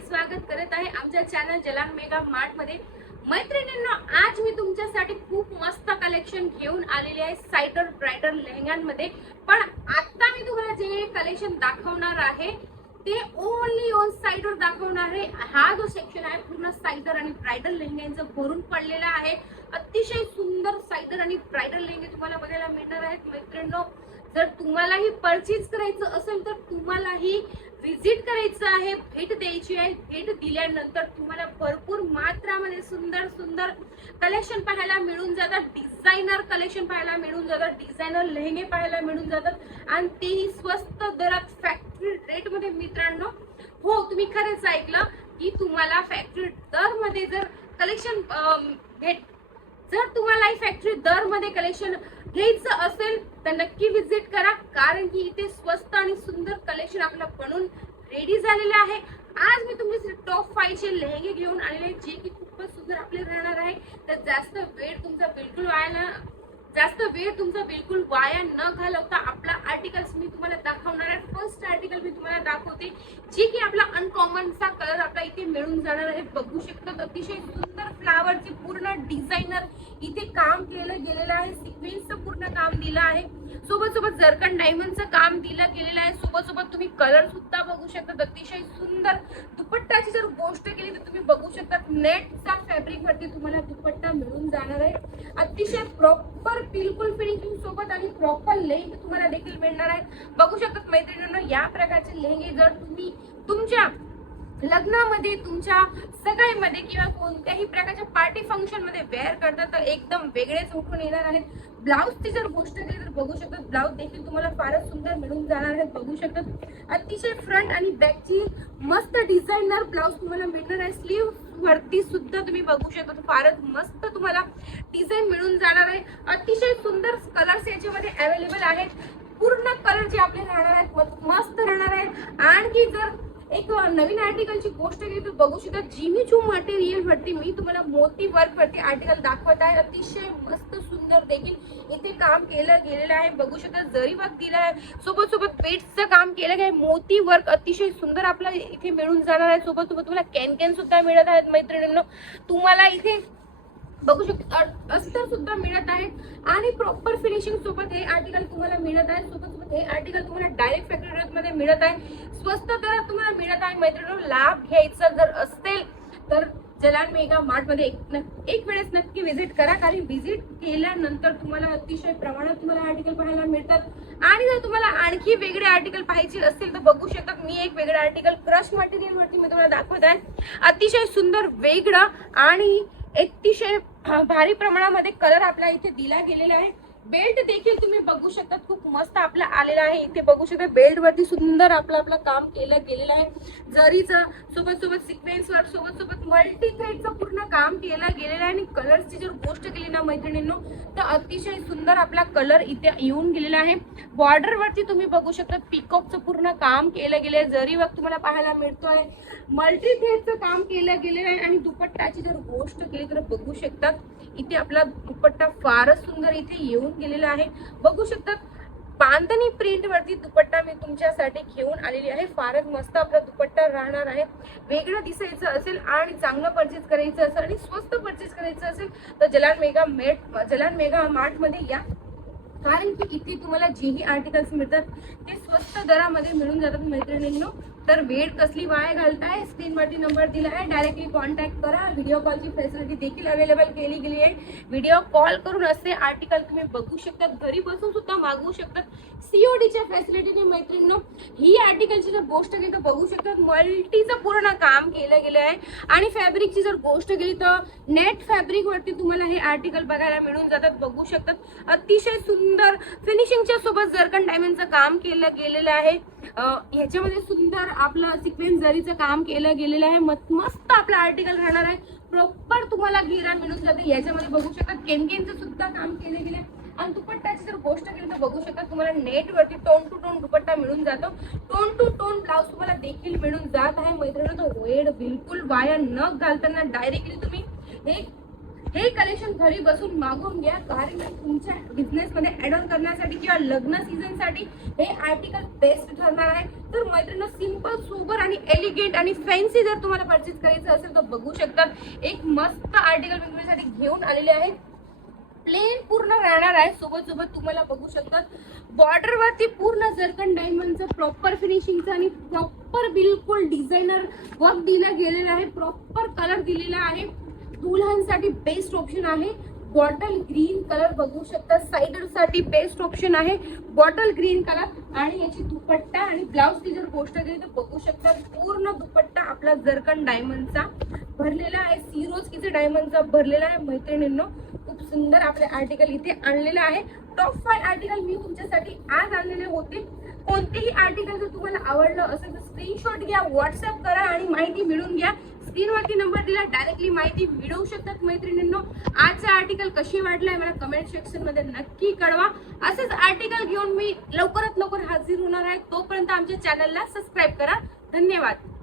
स्वागत करत आहे आमच्या चॅनल जलान मेगा मार्टमध्ये. आज मी तुमच्यासाठी खूप मस्त कलेक्शन घेऊन आलेले आहे सायडर ब्रायडर लेहंग्यांमध्ये. पण आता मी तुम्हाला जे कलेक्शन दाखवणार आहे ते ओनली ओन साईडवर दाखवणार आहे. हा जो सेक्शन आहे पूर्ण सायडर आणि ब्रायडल लेहंग्यांचं भरून पडलेला आहे. अतिशय सुंदर सायडर आणि ब्रायडल लेहंगे तुम्हाला बघायला मिळणार आहेत. मैत्रिणींनो जर तुम्हालाही परचेज करायचं असेल तर तुम्हालाही विजिट करायचं आहे भेट द्यायची आहे भेट दिल्यानंतर तुम्हाला भरपूर मात्रामध्ये सुंदर सुंदर कलेक्शन पाहायला मिळून जातात. डिझायनर कलेक्शन पाहायला मिळून जातात. डिझायनर लेहंगे पाहायला मिळून जातात. आणि तेही स्वस्त दरात फॅक्टरी रेटमध्ये मित्रांनो. हो तुम्ही खरंच ऐकलं की तुम्हाला फॅक्टरी दरमध्ये जर कलेक्शन भेट जर तुम्हाला फॅक्टरी दरमध्ये कलेक्शन घ्यायचं असेल तर नक्की व्हिजिट करा. कारण की इथे स्वस्त आणि सुंदर कलेक्शन आपलं बनून रेडी झालेलं आहे. आज मी तुमच्यासाठी टॉप फाईव्हचे लेहंगे घेऊन आलेले जे की खूपच सुंदर आपले राहणार आहे. तर जास्त वेळ तुमचा बिलकुल वाया न जास्त वेळ तुमचा बिलकुल वाया न घालवता आपला आर्टिकल्स मी तुम्हाला दाखवणार आहे. फर्स्ट आर्टिकल मी तुम्हाला दाखवते जे की आपला अनकॉमनचा कलर आपला इथे मिळून जाणार आहे. बघू शकतात अतिशय सुंदर फ्लावरची पूर्ण डिझायनर इथे काम केलं गेलेलं आहे. सिक्वेन्सचं पूर्ण काम दिलं आहे. सोबत सोबत जरकन डायमंडचं काम दिलं गेलेलं आहे. सोबत सोबत तुम्ही कलर सुद्धा बघू शकता अतिशय सुंदर दुपट्टाची जर गोष्ट केली तर तुम्ही बघू शकता नेटचा फॅब्रिक वरती तुम्हाला दुपट्टा मिळून जाणार आहे. अतिशय प्रॉपर बिलकुल फिनिशिंग सोबत आणि प्रॉपर लेंग तुम्हाला देखील मिळणार आहे. बघू शकतात मैत्रिणींना या प्रकारचे लेहंगे जर तुम्ही तुमच्या लग्नामध्ये तुमच्या सगळ्यामध्ये किंवा कोणत्याही प्रकारच्या पार्टी फंक्शनमध्ये वेअर करतात तर एकदम वेगळेच उठून येणार आहेत. ब्लाऊजची जर गोष्ट केली तर बघू शकतात. ब्लाऊज देखील तुम्हाला फारच सुंदर मिळून जाणार आहेत बघू शकतात. अतिशय फ्रंट आणि बॅकची मस्त डिझायनर ब्लाऊज तुम्हाला मिळणार आहे. स्लीव वरती सुद्धा तुम्ही बघू शकता फारच मस्त तुम्हाला डिझाईन मिळून जाणार आहे. अतिशय सुंदर कलर्स याच्यामध्ये अवेलेबल आहेत. पूर्ण कलर जे आपले राहणार आहेत मस्त- मस्त राहणार आहेत. आणखी जर एक नवीन आर्टिकलची गोष्ट केली तर बघू शकता. जिमी चू मटेरियल वरती मी तुम्हाला मोती वर्क वरती आर्टिकल दाखवत आहे. अतिशय मस्त सुंदर देखील इथे काम केलं गेलेलं आहे. बघू शकता जरी वर्क दिलं आहे. सोबत सोबत पेट्सचं काम केलं आहे मोती वर्क अतिशय सुंदर आपल्याला इथे मिळून जाणार आहे. सोबत सोबत तुम्हाला कॅन कॅन सुद्धा मिळत आहेत मैत्रिणींनो. तुम्हाला इथे बघू शकता. अस्तर सुद्धा मिळत आहे. आणि प्रॉपर फिनिशिंग सोबत हे आर्टिकल तुम्हाला मिळत आहे. सोबत सोबत हे आर्टिकल तुम्हाला डायरेक्ट फॅक्टरी मध्ये मिळत आहे. स्वस्त दरात तुम्हाला मिळत आहे. मैत्रिणी लाभ घ्यायचा जर असेल तर जलान मेगा मार्टमध्ये एक न- एक वेळेस नक्की व्हिजिट करा. कारण व्हिजिट केल्यानंतर तुम्हाला अतिशय प्रमाणात तुम्हाला आर्टिकल पाहायला मिळतात. आणि जर तुम्हाला आणखी वेगळे आर्टिकल पाहिजे असतील तर बघू शकतात मी एक वेगळं आर्टिकल क्रश मटेरियलवरती मी तुम्हाला दाखवत आहे. अतिशय सुंदर वेगळं आणि अतिशय भारी प्रमाणामध्ये कलर आपल्या इथे दिला गेलेला आहे. बेल्ट देखील तुम्ही बघू शकता. खूप मस्त आपला आलेला आहे. इथे बघू शकता बेल्ट वरती सुंदर आपलं आपलं काम केलं गेलेलं आहे. जरीचं सोबत सोबत सिक्वेन्स वर सोबत सोबत मल्टी थ्रेडचं पूर्ण काम केलं गेलेलं आहे. आणि कलरची जर गोष्ट केली ना मैत्रिणींनो तर अतिशय सुंदर आपला कलर इथे येऊन गेलेला आहे. बॉर्डर वरती तुम्ही बघू शकता पिकअपचं पूर्ण काम केलं गेलं आहे जरी वक्त तुम्हाला पाहायला मिळतोय. मल्टी थ्रेडचं काम केलं गेलेलं आहे. आणि दुपट्टाची जर गोष्ट केली तर बघू शकतात. इथे आपला दुपट्टा फारच सुंदर इथे येऊन गेलेला आहे. बघू शकतात बांधणी प्रिंट वरती दुपट्टा मी तुमच्यासाठी घेऊन आलेली आहे. फारच मस्त आपला दुपट्टा राहणार आहे. वेगळं दिसायचं असेल आणि चांगलं परचेस करायचं असेल आणि स्वस्त परचेस करायचं असेल तर Jalan mega mart Jalan mega मार्टमध्ये या. कारण की इथे तुम्हाला जेही आर्टिकल्स मिळतात ते स्वस्त दरामध्ये मिळून जातात मैत्रिणींनो. तर वेळ कसली वाया घालताय? स्क्रीनवरती नंबर दिला आहे. डायरेक्टली कॉन्टॅक्ट करा. व्हिडिओ कॉलची फॅसिलिटी देखील अवेलेबल केली गेली आहे. व्हिडिओ कॉल करून असे आर्टिकल तुम्ही बघू शकतात. घरी बसून सुद्धा मागवू शकतात. सीओडीच्या फॅसिलिटीने मैत्रिणींनो ही आर्टिकलची जर गोष्ट गेली तर बघू शकतात मल्टीचं पूर्ण काम केलं गेलं आहे. आणि फॅब्रिकची जर गोष्ट गेली तर नेट फॅब्रिक वरती तुम्हाला हे आर्टिकल बघायला मिळून जातात बघू शकतात. अतिशय सुंदर फिनिशिंगच्या सोबत जरकन डायमंडचं काम केलं गेलेलं आहे. ह्याच्यामध्ये सुंदर आपलं सिक्वेन्स जरीचं काम केलं गेलेलं आहे मस्त आपलं आर्टिकल राहणार आहे. प्रॉपर तुम्हाला घेरा मिळून जाते. याच्यामध्ये बघू शकतात केनकेनचं सुद्धा काम केलं गेलं आहे आणि दुपट्ट्याची जर गोष्ट केली तर बघू शकता तुम्हाला नेटवरती टोन टू टोन दुपट्टा मिळून जातो. टोन टू टोन ब्लाऊज तुम्हाला देखील मिळून जात आहे. मैत्रिणी तो वेड बिलकुल वाया न घालताना डायरेक्टली तुम्ही हे हे कलेक्शन घरी बसून मागवून घ्या कारण तुमच्या बिझनेसमध्ये ऍड ऑन करण्यासाठी किंवा लग्न सीझनसाठी हे आर्टिकल बेस्ट ठरणार आहे. तर मैत्रिणी सिंपल सोबर आणि एलिगेंट आणि फॅन्सी जर तुम्हाला परचेस करायचं असेल तर बघू शकतात एक मस्त आर्टिकल मी तुमच्यासाठी घेऊन आलेले आहे प्लेन पूर्ण राहणार आहे. सोबत सोबत तुम्हाला बघू शकतात बॉर्डरवरती पूर्ण जरकन डायमंडचं प्रॉपर फिनिशिंगचं आणि प्रॉपर बिलकुल डिझायनर वर्क दिलं गेलेलं आहे. प्रॉपर कलर दिलेला आहे. दुल्हनसाठी बेस्ट ऑप्शन आहे. बॉटल ग्रीन कलर बघू शकता. साइडसाठी बेस्ट ऑप्शन आहे. बॉटल ग्रीन कलर आणि याची दुपट्टा आणि ब्लाऊजची जर गोष्ट केली तर बघू शकता पूर्ण दुपट्टा आपला जरकन डायमंडचा भरलेला आहे. सिरोस्कीचे डायमंडचा भरलेला आहे. मैत्रिणींनो खूप सुंदर आपले आर्टिकल इथे आणलेलं आहे. टॉप फाय आर्टिकल मी तुमच्यासाठी आज आणलेले होते. कोणतेही आर्टिकल जर तुम्हाला आवडलं असेल तर स्क्रीनशॉट घ्या व्हॉट्सअप करा आणि माहिती मिळून घ्या. स्क्रीनवरती नंबर दिला. डायरेक्टली माहिती मिळवू शकतात मैत्रिणींनो. आजचं आर्टिकल कशी वाटलंय मला कमेंट सेक्शनमध्ये नक्की कळवा. असंच आर्टिकल घेऊन मी लवकरात लवकर हाजीर होणार आहे. तोपर्यंत आमच्या चॅनलला सबस्क्राईब करा. धन्यवाद.